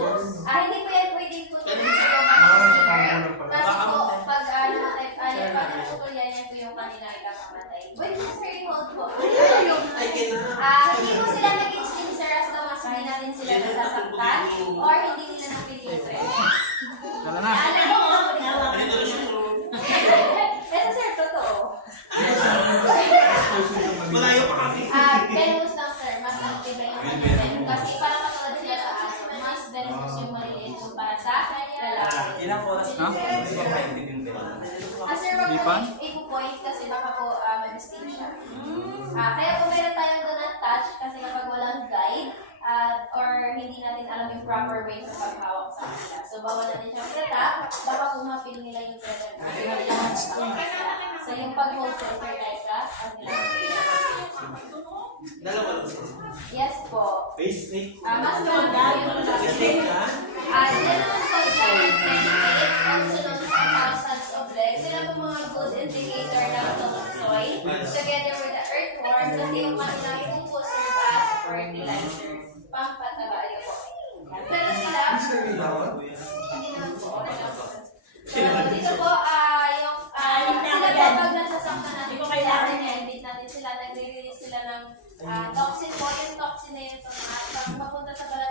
Hindi po yan pwedeng putulin sa yung kasi po, pag naputol yan, yan po yung kanila ikakamatay. Wait, sir, hold po. Hindi po sila naging sinceras daw mas hindi natin sila nasasaktan or hindi nila napiliin sir. Tala na. Ito sir, totoo. Malayo pa kami. Venomous lang sir, mas active yung venom. Kasi parang katulad sila sa aso, mas venomous yung maliliit yung para sa lalaki. Ilang oras na? Sir, wag mo i-point kasi baka po mag-mistake siya. Kaya kung meron tayong do not touch, kasi kapag walang guide, or hindi natin alam yung proper way sa paghawak sa kanila. So, bawal natin siya i-tap, baka kumapil nila yung present. So, yung pag-hold sensor guys, ang Dalawa lang. yes po. Face snake. Mas maganda yung Snake ka? Gentlemen po guys, also known as thousands of legs. Sila po mga good indicator ng soil together with the earthworm kasi yung kanilang pupo serve as fertilizer. Pampataba yun po. Pero sila, hindi naman po. So, dito po, sila po pag nasasaktan natin sila, i-edit natin sila, nagre-release sila ng toxin po. Yung toxin na yun, papunta sa balat